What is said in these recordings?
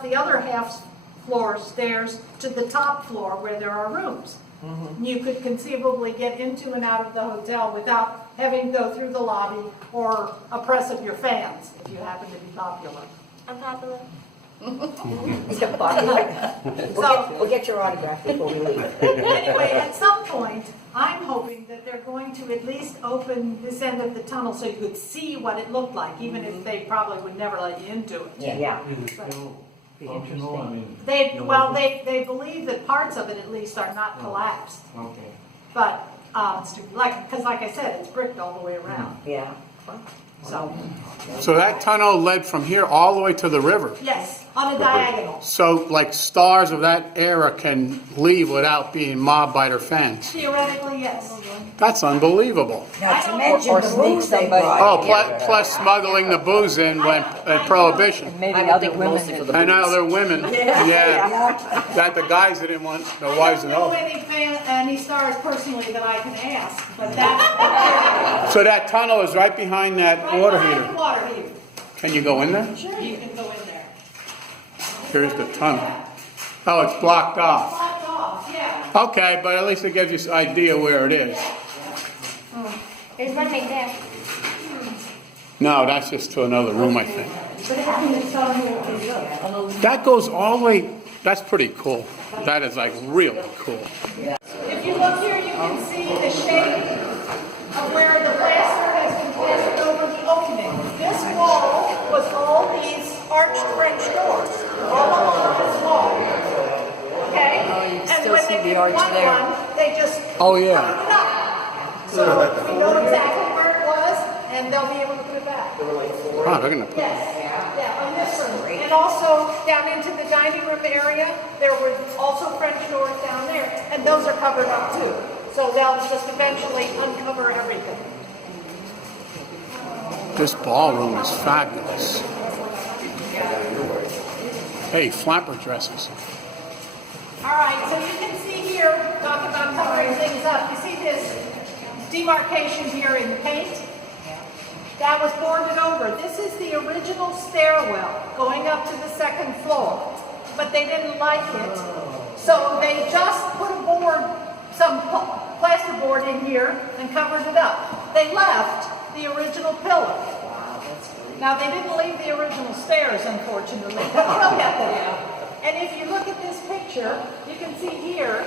up the other half floor stairs to the top floor where there are rooms. You could conceivably get into and out of the hotel without having to go through the lobby or a press of your fans if you happen to be popular. I'm popular. We'll get your autograph before we leave. Anyway, at some point, I'm hoping that they're going to at least open this end of the tunnel so you could see what it looked like, even if they probably would never let you into it. Yeah. Is it still functional? I mean. They believe that parts of it at least are not collapsed. Okay. But, because like I said, it's bricked all the way around. Yeah. So that tunnel led from here all the way to the river. Yes, on a diagonal. So like stars of that era can leave without being mobbed by their fans. Theoretically, yes. That's unbelievable. Not to mention the booze they brought. Oh, plus smuggling the booze in when Prohibition. Maybe I would other think women. mostly for the And booze. other women, yeah. That the guys that didn't want the wives to I don't know know. any stars personally that I can ask, but that. So that tunnel is right behind that water Right behind heater. the water heater. Can you go in there? Sure, you can go in there. Here's the tunnel. Oh, it's blocked off. Blocked off, yeah. Okay, but at least it gives you an idea where it is. There's one right there. No, that's just to another room, I think. That goes all the way, that's pretty cool. That is like really cool. If you look here, you can see the shape of where the plaster has been plastered over the opening. This wall was all these arched French doors, all along this wall. Okay? you And still when see they the did arch one there. run, they just Oh, yeah. covered it up. So we know exactly where it was, and they'll be able to put it back. Oh, they're gonna put, Yes, yeah, on this room. And also down into the dining room area, there were also French doors down there, and those are covered up too. So they'll just eventually uncover everything. this ballroom is fabulous. Hey, flapper dresses. All right, so you can see here, talk about covering things up. You see this demarcation here in paint? That was boarded over. This is the original stairwell going up to the second floor, but they didn't like it, so they just put a board, some plasterboard in here and covered it up. They left the original pillar. Now, they didn't leave the original stairs, unfortunately, but we'll get there. And if you look at this picture, you can see here,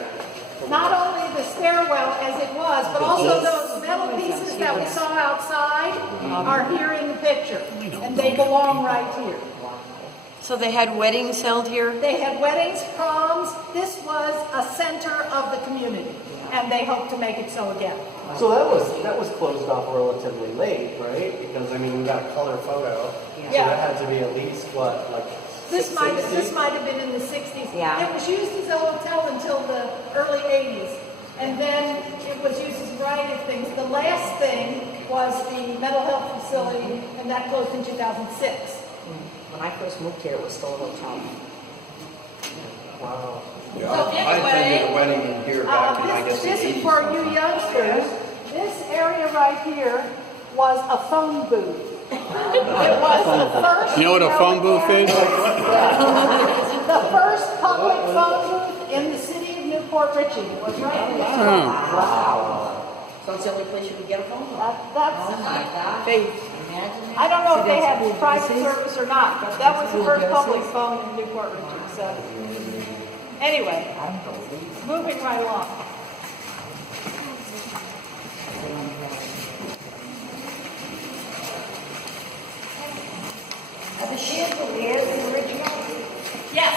not only the stairwell as it was, but also those metal pieces that we saw outside are here in the picture, and they belong right here. So they had weddings held here? They had weddings, proms. This was a center of the community, and they hope to make it so again. So that was closed off relatively late, right? Because I mean, we got a color photo, so Yeah. that had to be at least what, like This might 60? have been in the 60s. Yeah. It was used as a hotel until the early 80s, and then it was used as a variety of things. The last thing was the mental health facility, and that closed in 2006. When I first moved here, it was still a hotel. Wow. So anyway, attended a wedding in here back in, I guess, the this is 80s. for you youngsters. This area right here was a phone booth. It was the first. You know what a phone booth is? The first public phone booth in the city of Port Richey was right here. So it's the only place you could get a phone call. That's God. faith. Imagine I don't know if they had private service or not, but that was the first public phone in Newport Richey. So anyway, moving right along. Are the chandeliers original? Yes,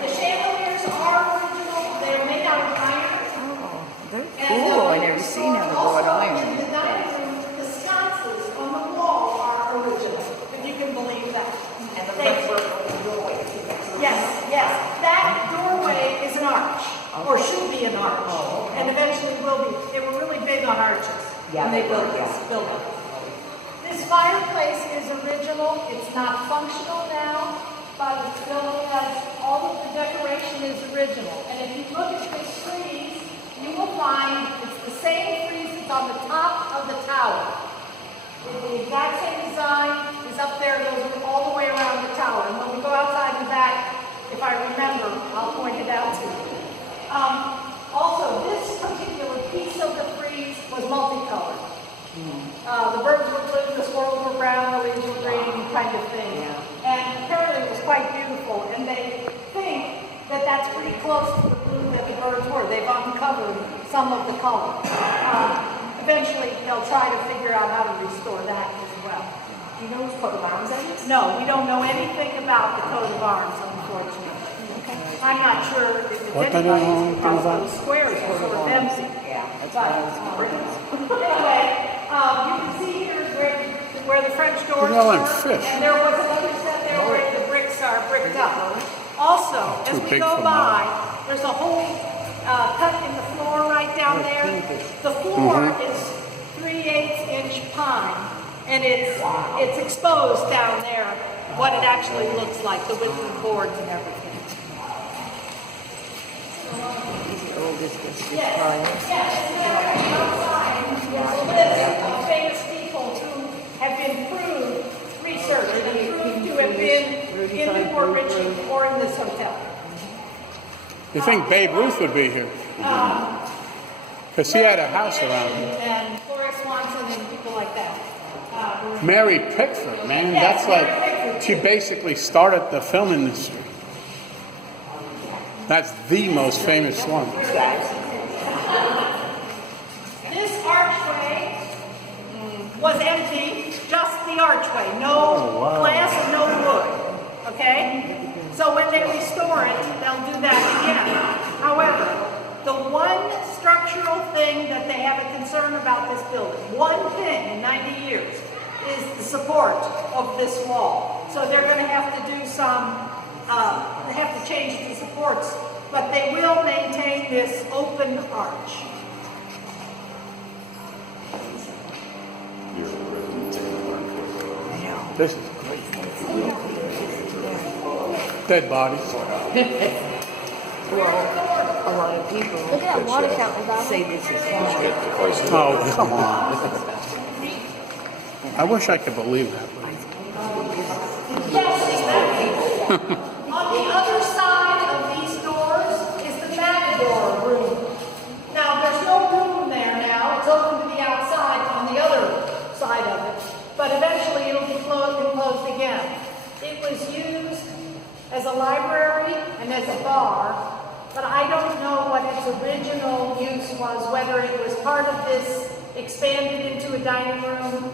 the chandeliers are original. They're made out of iron. Oh, they're And cool. I never seen a wrought also, in iron. the dining room, the sconces on the wall are original, if you can believe that. And the They- brickwork on the doorway. Yes, yes. That doorway is an arch, or should be an arch, and eventually will be. They were really big on arches Yeah, when they they built were, this yeah. building. This fireplace is original. It's not functional now, but it still has all of the decoration is original. And if you look at this frieze, you will find it's the same frieze that's on the top of the tower. The exact same design is up there, goes all the way around the tower. And when we go outside the back, close to the blue that the birds were. They've uncovered some of the color. Eventually, they'll try to figure out how to restore that as well. Do you know whose coat of arms that is? No, we don't know anything about the coat of arms, unfortunately. I'm not sure if it's What the anybody's hell because about- those squares are sort of empty. Yeah, that's But, anyway, you can see here where the French doors Look at all them were, fish. and there was another set there where the bricks are bricked up. Also, as Too we big go for by, there's a hole cut in the floor right down there. The floor is 3/8 inch pine, and it's exposed down there what it actually looks like, the width of the boards and everything. Of famous people who have been proved, researched, and proved to have been in the Port Richey or in this hotel. You think Babe Ruth would be here? Because he had a house around here. And Gloria Swanson and people like that. Mary Pickford, man, Yes, that's Mary like, Pickford. she basically started the film industry. That's the most famous one. This archway was empty, just the archway, no glass and no wood, okay? So when they restore it, they'll do that again. However, the one structural thing that they have a concern about this building, one thing in 90 years, is the support of this wall. So they're going to have to do some, they have to change the supports, but they will maintain this open arch. This is great. Dead bodies. Well, a lot of people Look at that water fountain, Bob. say this is haunted. Oh, come on. I wish I could believe that. Yes, exactly. On the other side of these doors is the Matador room. Now, there's no room there now. It's open to the outside on the other side of it. But eventually it'll be closed again. It was used as a library and as a bar, but I don't know what its original use was, whether it was part of this expanded into a dining room,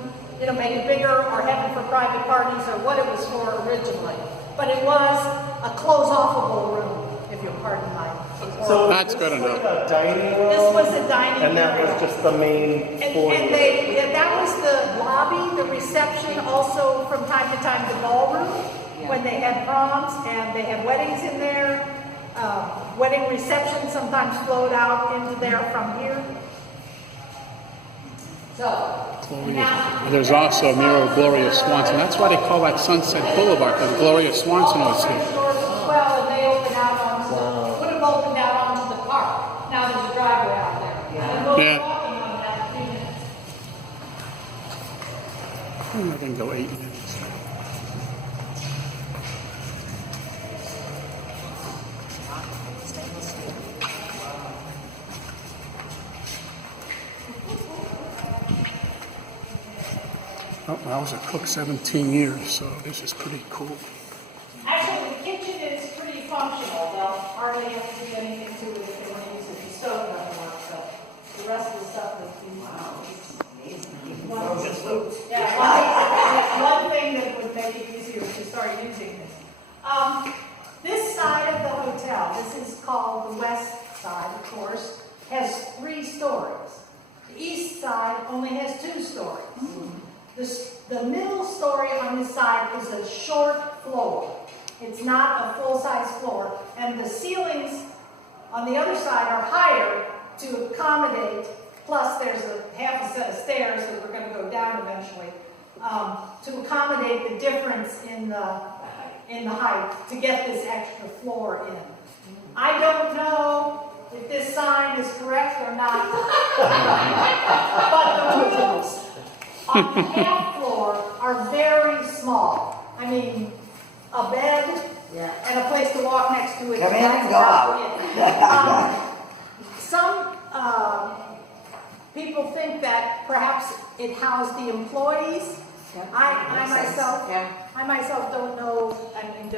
made it bigger, or headed for private parties, or what it was for originally. But it was a close-offable room, if you'll pardon my. So That's good this like enough. a dining room? This was a dining And that area. was just the main floor? That was the lobby, the reception, also from time to time the ballroom, when they had proms and they had weddings in there. Wedding reception sometimes flowed out into there from here. So. now- There's also a mural of Gloria Swanson. That's why they call that Sunset Boulevard, because Gloria Swanson was here. Doors as well, and they open out onto the, would have opened out onto the park. Now there's a driveway out there. And we'll be Yeah. walking on that in a few minutes. I'm not going to go 8 minutes. Oh, I was a cook 17 years, so this is pretty cool. Actually, the kitchen is pretty functional. They'll hardly have to do anything to it if they want to use it. The stove doesn't work, so the rest of the stuff is used. One thing that would make it easier to start using this. This side of the hotel, this is called the west side, of course, has 3 stories. The east side only has 2 stories. The middle story on this side is a short floor. It's not a full-size floor, and the ceilings on the other side are higher to accommodate, plus there's a half a set of stairs that we're going to go down eventually, to accommodate the difference in the height to get this extra floor in. I don't know if this sign is correct or not, but the rooms on the half floor are very small. I mean, a bed and a place to walk next to it. Come in that's and go about it. Some people think that perhaps it housed the employees. I myself don't know. I mean,